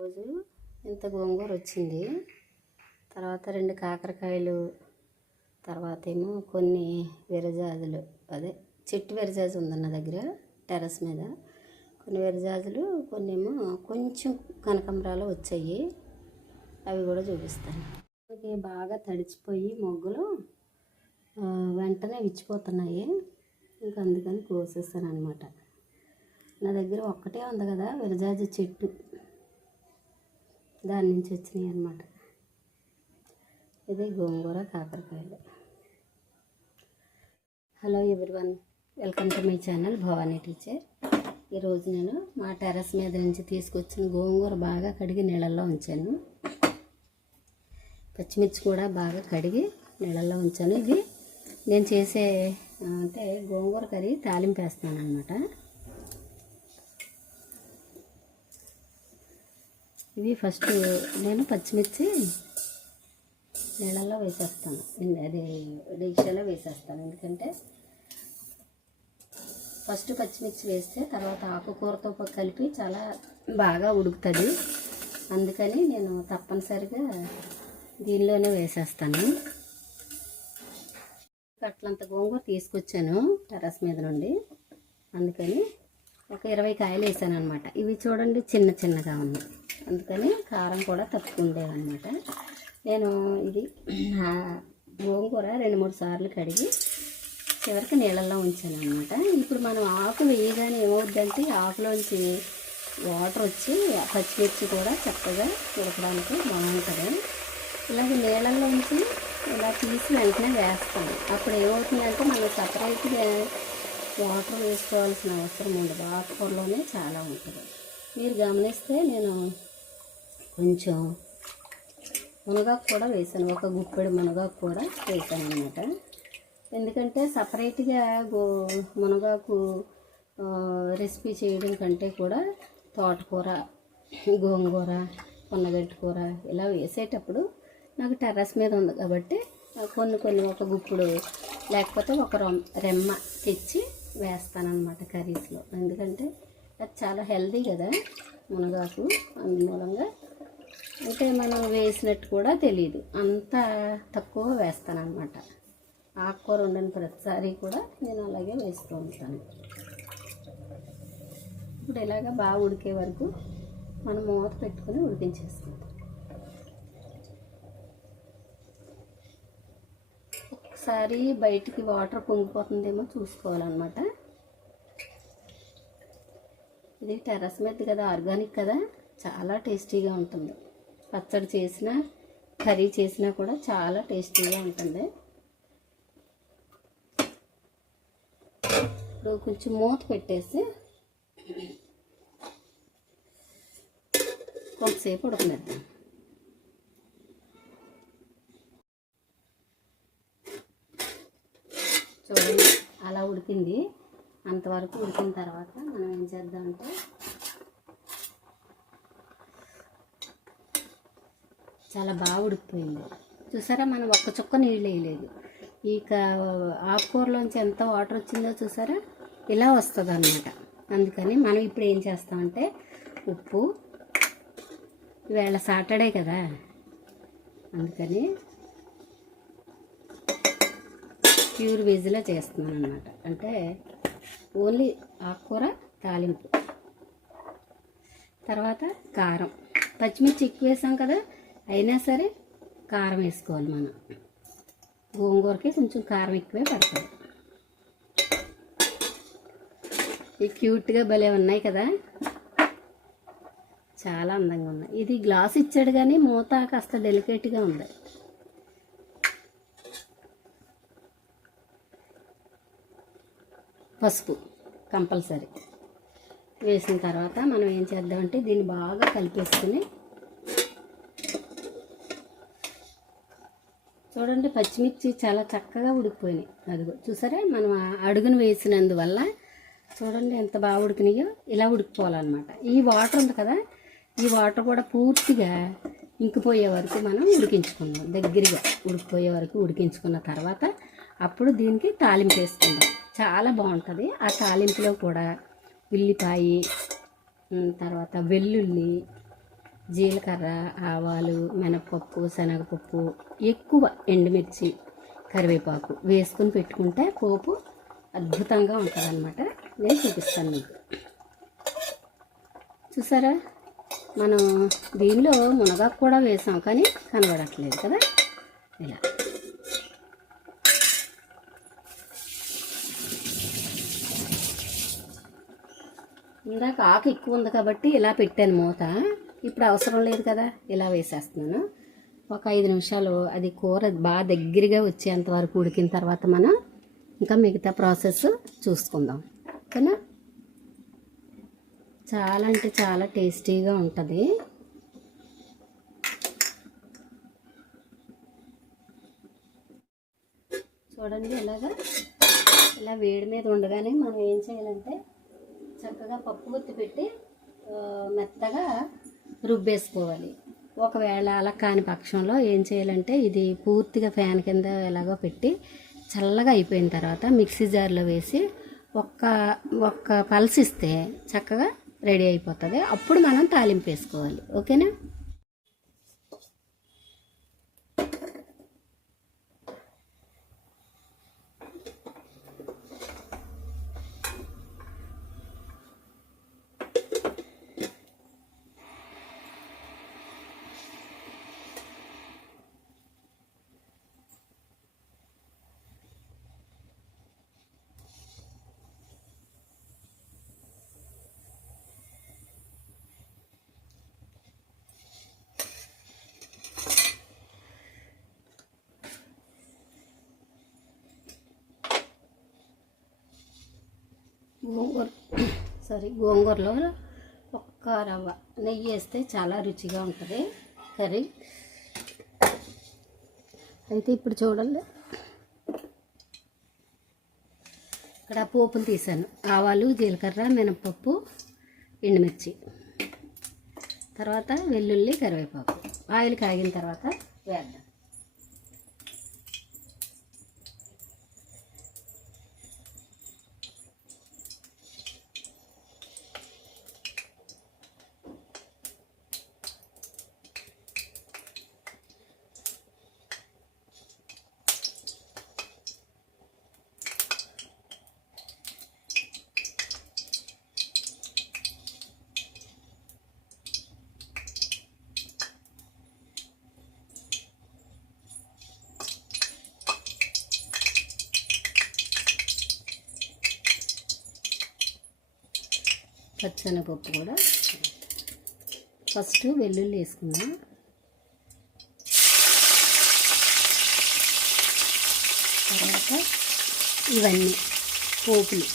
రోజు ఇంత గోంగూర వచ్చింది. తర్వాత 2 కాకరకాయలు, తర్వాత ఏమో కొన్ని విరజాజులు, అదే చెట్టు విరజాజు ఉంది నా దగ్గర టెర్రస్ మీద. కొన్ని విరజాజులు, కొన్ని ఏమో కొంచెం కనకాంబరాలు వచ్చాయి. అవి కూడా చూపిస్తాను. మనకి బాగా తడిచిపోయి మొగ్గలు వెంటనే విచ్చిపోతున్నాయి. ఇంకా అందుకని కోసేస్తాను అనమాట. నా దగ్గర ఒక్కటే ఉంది కదా విరజాజు చెట్టు, దాని నుంచి వచ్చినాయి అన్నమాట. ఇది గోంగూర కాకరకాయలు. Hello everyone, welcome to my channel Bhavani teacher. ఈరోజు నేను మా టెర్రస్ మీద నుంచి తీసుకొచ్చిన గోంగూర బాగా కడిగి నీళ్ళల్లో ఉంచాను. పచ్చిమిర్చి కూడా బాగా కడిగి నీళ్ళల్లో ఉంచాను. ఇది నేను చేసే అంటే గోంగూర కర్రీ తాలింపు వేస్తాను అనమాట. ఇవి ఫస్ట్ నేను పచ్చిమిర్చి నీళ్ళల్లో వేసేస్తాను, అది డీక్షలో వేసేస్తాను. ఎందుకంటే ఫస్ట్ పచ్చిమిర్చి వేస్తే తర్వాత ఆకుకూరతో కలిపి చాలా బాగా ఉడుకుతుంది. అందుకని నేను తప్పనిసరిగా దీనిలోనే వేసేస్తాను. అట్లంత గోంగూర తీసుకొచ్చాను టెర్రస్ మీద నుండి, అందుకని ఒక 20 కాయలు వేసాను అనమాట. ఇవి చూడండి చిన్న చిన్నగా ఉన్నాయి, అందుకని కారం కూడా తక్కువ ఉండేవన్నమాట. నేను ఇది గోంగూర 2-3 సార్లు కడిగి చివరికి నీళ్ళల్లో ఉంచాను అనమాట. ఇప్పుడు మనం ఆకు వేయగానే ఏమవుద్దంటే ఆకులోంచి వాటర్ వచ్చి పచ్చిమిర్చి కూడా చక్కగా ఉడకడానికి బాగుంటుంది. ఇలాగ నీళ్ళల్లో ఉంచి ఇలా తీసి వెంటనే వేస్తాను. అప్పుడు ఏమవుతుందంటే మనం సపరేట్గా వాటర్ వేసుకోవాల్సిన అవసరం ఉండదు, ఆకుకూరలోనే చాలా ఉంటుంది. మీరు గమనిస్తే నేను కొంచెం మునగాకు కూడా వేసాను, ఒక గుప్పెడు మునగాకు కూడా వేసాను అనమాట. ఎందుకంటే సపరేట్గా మునగాకు రెసిపీ చేయడం కంటే కూడా తోటకూర, గోంగూర, పొన్నగంటి కూర ఇలా వేసేటప్పుడు నాకు టెర్రస్ మీద ఉంది కాబట్టి కొన్ని ఒక గుప్పుడు లేకపోతే ఒక రెమ్మ తెచ్చి వేస్తానన్నమాట కర్రీస్లో. ఎందుకంటే అది చాలా హెల్దీ కదా మునగాకు, అందుమూలంగా అంటే మనం వేసినట్టు కూడా తెలియదు, అంత తక్కువ వేస్తానన్నమాట. ఆకుకూర వండిన ప్రతిసారి కూడా నేను అలాగే వేస్తూ ఉంటాను. ఇప్పుడు ఇలాగ బాగా ఉడికే వరకు మనం మూత పెట్టుకుని ఉడికించేసుకుంటాం. ఒకసారి బయటికి వాటర్ పొంగిపోతుందేమో చూసుకోవాలన్నమాట. ఇది టెర్రస్ మీద కదా, ఆర్గానిక్ కదా, చాలా టేస్టీగా ఉంటుంది. పచ్చడి చేసినా కర్రీ చేసినా కూడా చాలా టేస్టీగా ఉంటుంది. ఇప్పుడు కొంచెం మూత పెట్టేసి కొంతసేపు ఉడకనిద్దాం. చూడండి అలా ఉడికింది. అంతవరకు ఉడికిన తర్వాత మనం ఏం చేద్దామంటే చాలా బాగా ఉడికిపోయింది. చూసారా, మనం ఒక్క చుక్క నీళ్ళు వేయలేదు. ఇక ఆకుకూరలోంచి ఎంత వాటర్ వచ్చిందో చూసారా, ఇలా వస్తుంది అన్నమాట. అందుకని మనం ఇప్పుడు ఏం చేస్తామంటే ఉప్పు, ఇవాళ సాటర్డే కదా, అందుకని ప్యూర్ వెజ్లో చేస్తున్నాను అన్నమాట. అంటే ఓన్లీ ఆకుకూర తాలింపు. తర్వాత కారం, పచ్చిమిర్చి ఎక్కువ వేసాం కదా, అయినా సరే కారం వేసుకోవాలి మనం. గోంగూరకి కొంచెం కారం ఎక్కువే పడుతుంది. ఇవి క్యూట్గా భలే ఉన్నాయి కదా, చాలా అందంగా ఉన్నాయి. ఇది గ్లాస్ ఇచ్చాడు కానీ మూత కాస్త డెలికేట్గా ఉంది. పసుపు కంపల్సరీ వేసిన తర్వాత మనం ఏం చేద్దామంటే దీన్ని బాగా కలిపేసుకుని, చూడండి పచ్చిమిర్చి చాలా చక్కగా ఉడికిపోయినాయి. అదిగో చూసారా, మనం అడుగును వేసినందువల్ల చూడండి ఎంత బాగా ఉడికినాయో. ఇలా ఉడికిపోవాలన్నమాట. ఈ వాటర్ ఉంది కదా, ఈ వాటర్ కూడా పూర్తిగా ఇంకిపోయే వరకు మనం ఉడికించుకుందాం. దగ్గరగా ఉడికిపోయే వరకు ఉడికించుకున్న తర్వాత అప్పుడు దీనికి తాలింపు వేసుకుందాం. చాలా బాగుంటుంది. ఆ తాలింపులో కూడా ఉల్లిపాయ, తర్వాత వెల్లుల్లి, జీలకర్ర, ఆవాలు, మినపప్పు, శనగపప్పు, ఎక్కువ ఎండుమిర్చి, కరివేపాకు వేసుకుని పెట్టుకుంటే పోపు అద్భుతంగా ఉంటుందన్నమాట. నేను చూపిస్తాను మీకు. చూసారా, మనం దీనిలో మునగాకు కూడా వేసాం కానీ కనబడట్లేదు కదా. ఇలా ఇందాక ఆకు ఎక్కువ ఉంది కాబట్టి ఇలా పెట్టాను మూత. ఇప్పుడు అవసరం లేదు కదా, ఇలా వేసేస్తున్నాను. ఒక 5 నిమిషాలు అది కూర బాగా దగ్గరగా వచ్చేంత వరకు ఉడికిన తర్వాత మనం ఇంకా మిగతా ప్రాసెస్ చూసుకుందాం. ఓకేనా. చాలా అంటే చాలా టేస్టీగా ఉంటుంది. చూడండి, ఇలా వేడి మీద ఉండగానే మనం ఏం చేయాలంటే చక్కగా పప్పు గుత్తి పెట్టి మెత్తగా రుబ్బేసుకోవాలి. ఒకవేళ అలా కాని పక్షంలో ఏం చేయాలంటే ఇది పూర్తిగా ఫ్యాన్ కింద ఎలాగో పెట్టి చల్లగా అయిపోయిన తర్వాత మిక్సీ జార్లో వేసి ఒక్క పల్స్ ఇస్తే చక్కగా రెడీ అయిపోతుంది. అప్పుడు మనం తాలింపు వేసుకోవాలి. ఓకేనా. గోంగూరలో ఒక్క రవ్వ నెయ్యి వేస్తే చాలా రుచిగా ఉంటుంది కర్రీ. అయితే ఇప్పుడు చూడండి, ఇక్కడ పోపులు తీసాను. ఆవాలు, జీలకర్ర, మినపప్పు, ఎండుమిర్చి, తర్వాత వెల్లుల్లి, కరివేపాకు. ఆయిల్ కాగిన తర్వాత వేద్దాం. పచ్చెనగపప్పు కూడా ఫస్ట్ వెల్లుల్లి వేసుకుందాం. తర్వాత ఇవన్నీ పోపులు,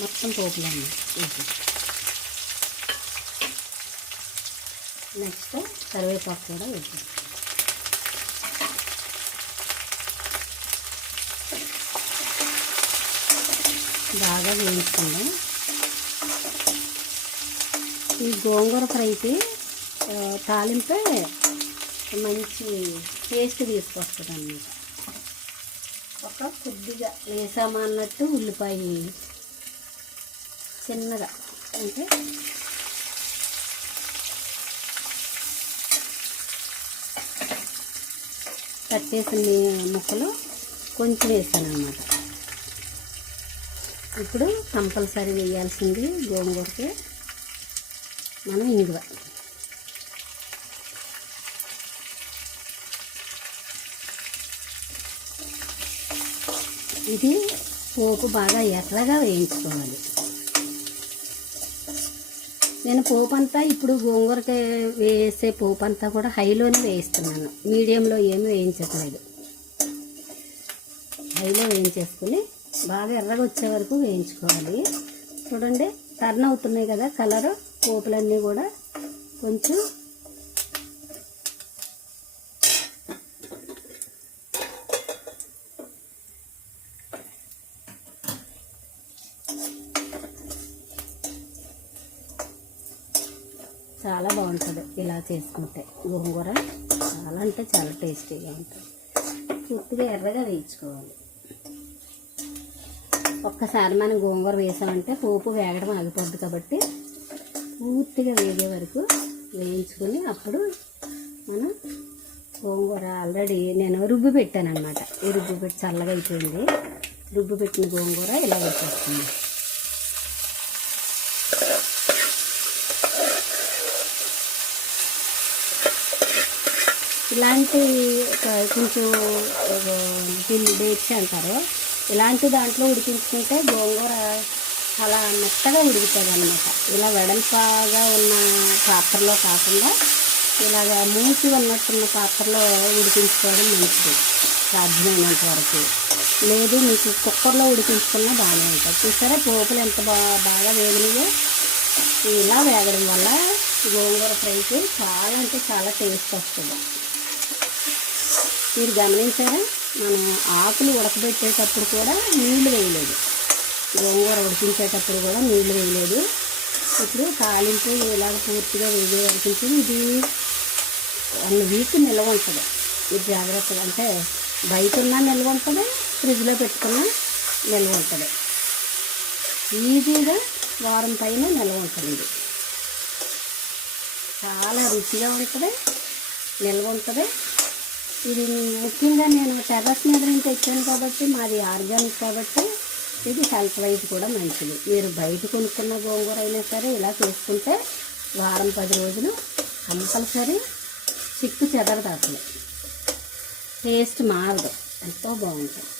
మొత్తం పోపులు అన్నీ వేసి నెక్స్ట్ కరివేపాకు కూడా వేసి బాగా వేయించుకుందాం. ఈ గోంగూర ఫ్రైకి తాలింపే మంచి టేస్ట్ తీసుకొస్తుంది అన్నమాట. ఒక కొద్దిగా వేసామా అన్నట్టు ఉల్లిపాయ చిన్నగా అంటే కట్టేసిన ముక్కలు కొంచెం వేసాను అన్నమాట. ఇప్పుడు కంపల్సరీ వేయాల్సింది గోంగూరకి మనం ఇంగువ. ఇది పోపు బాగా ఎర్రగా వేయించుకోవాలి. నేను పోపు అంతా ఇప్పుడు గోంగూరకి వేసే పోపు అంతా కూడా హైలోనే వేయిస్తున్నాను, మీడియంలో ఏమి వేయించట్లేదు. హైలో వేయించేసుకుని బాగా ఎర్రగా వచ్చే వరకు వేయించుకోవాలి. చూడండి, టర్న్ అవుతున్నాయి కదా కలరు. పోపులన్నీ కూడా కొంచెం చాలా బాగుంటుంది ఇలా చేసుకుంటే. గోంగూర చాలా అంటే చాలా టేస్టీగా ఉంటుంది. పూర్తిగా ఎర్రగా వేయించుకోవాలి. ఒక్కసారి మనం గోంగూర వేసామంటే పోపు వేగడం ఆగిపోద్ది కాబట్టి పూర్తిగా వేగే వరకు వేయించుకొని అప్పుడు మనం గోంగూర ఆల్రెడీ నేను రుబ్బు పెట్టాను అనమాట. ఈ రుబ్బు పెట్టి చల్లగా అయిపోయింది. రుబ్బు పెట్టిన గోంగూర ఇలా వేసేస్తుంది. ఇలాంటి కొంచెం డేట్స్ అంటారు, ఇలాంటి దాంట్లో ఉడికించుకుంటే గోంగూర చాలా మెత్తగా ఉడుకుతుంది అనమాట. ఇలా వెడల్పాగా ఉన్న పాత్రలో కాకుండా ఇలాగ మూసి ఉన్నట్టున్న పాత్రలో ఉడికించుకోవడం మంచిది సాధ్యమైనంత వరకు. లేదు మీకు కుక్కర్లో ఉడికించుకున్నా బాగానే ఉంటుంది. చూసారా పోపులు ఎంత బాగా వేగినాయో. ఇలా వేగడం వల్ల గోంగూర ఫ్రైకి చాలా అంటే చాలా టేస్ట్ వస్తుంది. మీరు గమనించారా, మనం ఆకులు ఉడకబెట్టేటప్పుడు కూడా నీళ్లు వేయలేదు, గోంగూర ఉడికించేటప్పుడు కూడా నీళ్లు వేయలేదు. ఇప్పుడు తాలింపు ఇలాగ పూర్తిగా వేగే ఉడికించి ఇది 1 వీక్ నిల్వ ఉంటుంది. ఇది జాగ్రత్తగా, అంటే బయట ఉన్న నిల్వ ఉంటుంది, ఫ్రిడ్జ్లో పెట్టుకున్న నిల్వ ఉంటుంది. ఈజీగా వారం పైన నిల్వ ఉంటుంది. ఇది చాలా రుచిగా ఉంటుంది, నిల్వ ఉంటుంది. ఇది ముఖ్యంగా నేను టెర్రస్ మీద నుంచి తెచ్చాను కాబట్టి, మాది ఆర్గానిక్ కాబట్టి ఇది హెల్త్ వైజ్ కూడా మంచిది. మీరు బయట కొనుక్కున్న గోంగూర అయినా సరే ఇలా చేసుకుంటే వారం 10 రోజులు కంపల్సరీ చిక్కు చెదరదు, అసలు టేస్ట్ మారదు, ఎంతో బాగుంటుంది.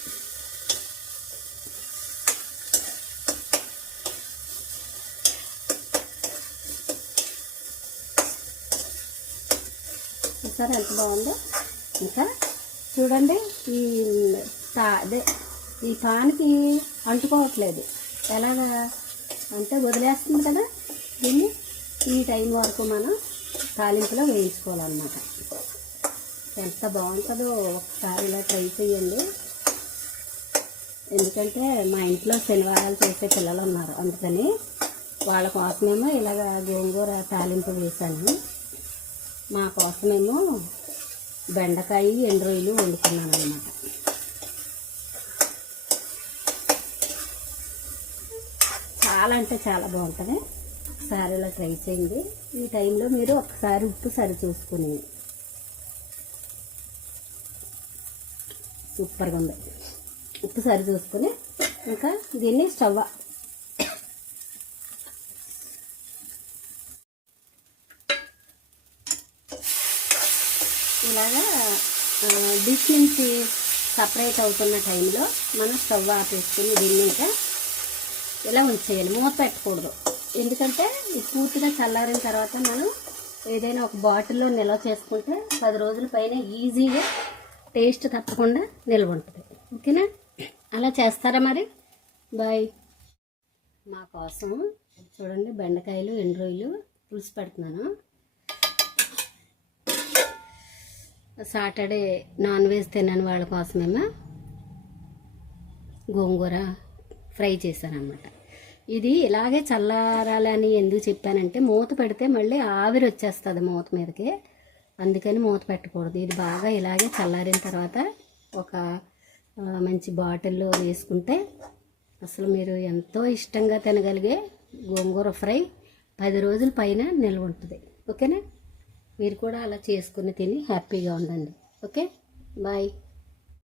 చూసారా ఎంత బాగుందో. ఇంకా చూడండి, అదే ఈ పాన్కి అంటుకోవట్లేదు. ఎలాగా అంటే వదిలేస్తుంది కదా, దీన్ని ఈ టైం వరకు మనం తాలింపులో వేయించుకోవాలన్నమాట. ఎంత బాగుంటుందో ఒకసారి ఇలా ట్రై చేయండి. ఎందుకంటే మా ఇంట్లో శనివారాలు చేసే పిల్లలు ఉన్నారు, అందుకని వాళ్ళ కోసమేమో ఇలాగ గోంగూర తాలింపు వేసాను. మా కోసమేమో బెండకాయ ఎండు రొయ్యలు వండుకున్నాను అన్నమాట. చాలా అంటే చాలా బాగుంటుంది. ఒకసారి ఇలా ట్రై చేయండి. ఈ టైంలో మీరు ఒకసారి ఉప్పు సరి చూసుకుని, సూపర్గా ఉంది. ఉప్పు సరి చూసుకుని ఇంకా దీన్ని స్టవ్ ఇలాగా డిష్ నుంచి సపరేట్ అవుతున్న టైంలో మనం స్టవ్ ఆపేసుకుని దీన్ని ఇంకా ఇలా ఉంచేయాలి, మూత పెట్టకూడదు. ఎందుకంటే ఇది పూర్తిగా చల్లారిన తర్వాత మనం ఏదైనా ఒక బాటిల్లో నిల్వ చేసుకుంటే 10 రోజుల పైన ఈజీగా టేస్ట్ తప్పకుండా నిల్వ ఉంటుంది. ఓకేనా, అలా చేస్తారా మరి? బాయ్. మా కోసం చూడండి బెండకాయలు ఎండు రొయ్యలు పులుసు పెడుతున్నాను. సాటర్డే నాన్ వెజ్ తినని వాళ్ళ కోసమేమో గోంగూర ఫ్రై చేశాను అన్నమాట. ఇది ఇలాగే చల్లారాలని ఎందుకు చెప్పానంటే, మూత పెడితే మళ్ళీ ఆవిరి వచ్చేస్తుంది మూత మీదకి, అందుకని మూత పెట్టకూడదు. ఇది బాగా ఇలాగే చల్లారిన తర్వాత ఒక మంచి బాటిల్లో వేసుకుంటే అసలు మీరు ఎంతో ఇష్టంగా తినగలిగే గోంగూర ఫ్రై 10 రోజుల పైన నిల్వ ఉంటుంది. ఓకేనా, మీరు కూడా అలా చేసుకుని తిని హ్యాపీగా ఉండండి. Okay, bye.